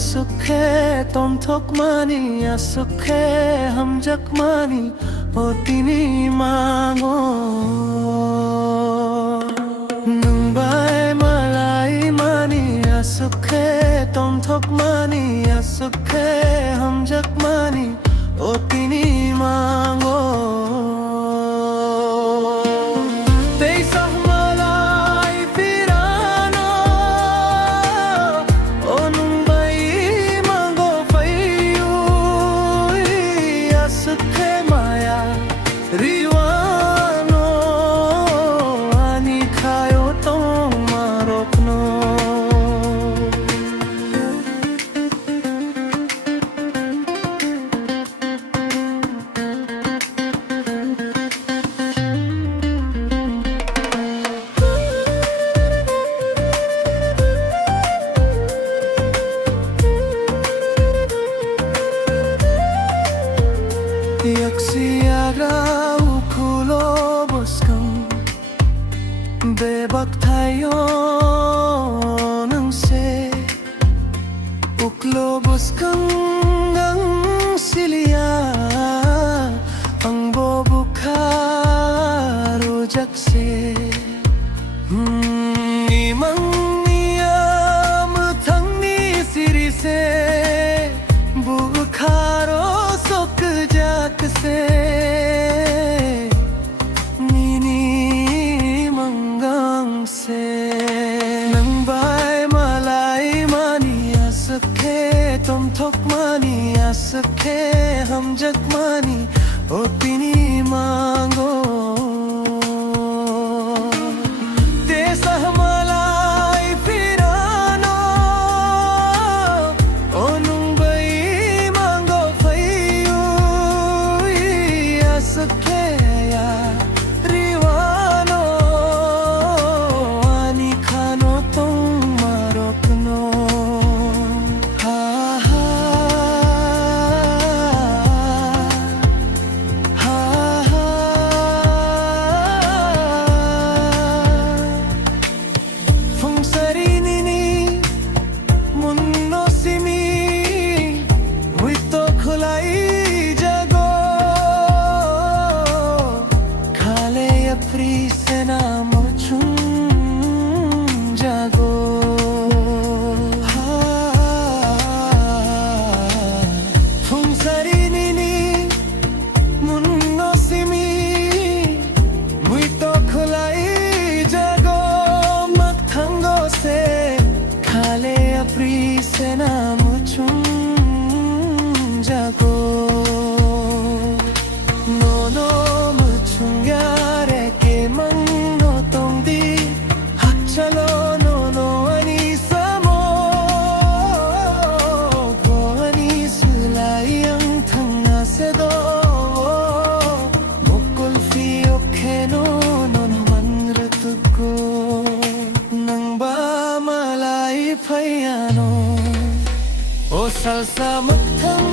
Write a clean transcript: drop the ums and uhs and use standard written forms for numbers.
सुखे तुम थोकमानी या सुखे हम जकमानी ओ तिनी मांगो नुंबाई मलाई मानी या सुखे तुम थोकमानी या सुखे हम जकमानी ओ तिनी मांगो Yaksiaga ukulo boskang bebak tayo nang se uklo boskang ang silia ang bobukaro jakse imang niya mutang ni sirise bukaro sok से नीनी मंगांग से नंबाई मलाई मानी या सखे तुम थोक मानी या सखे हम जग मानी ओ तिनी मांगो salsa matang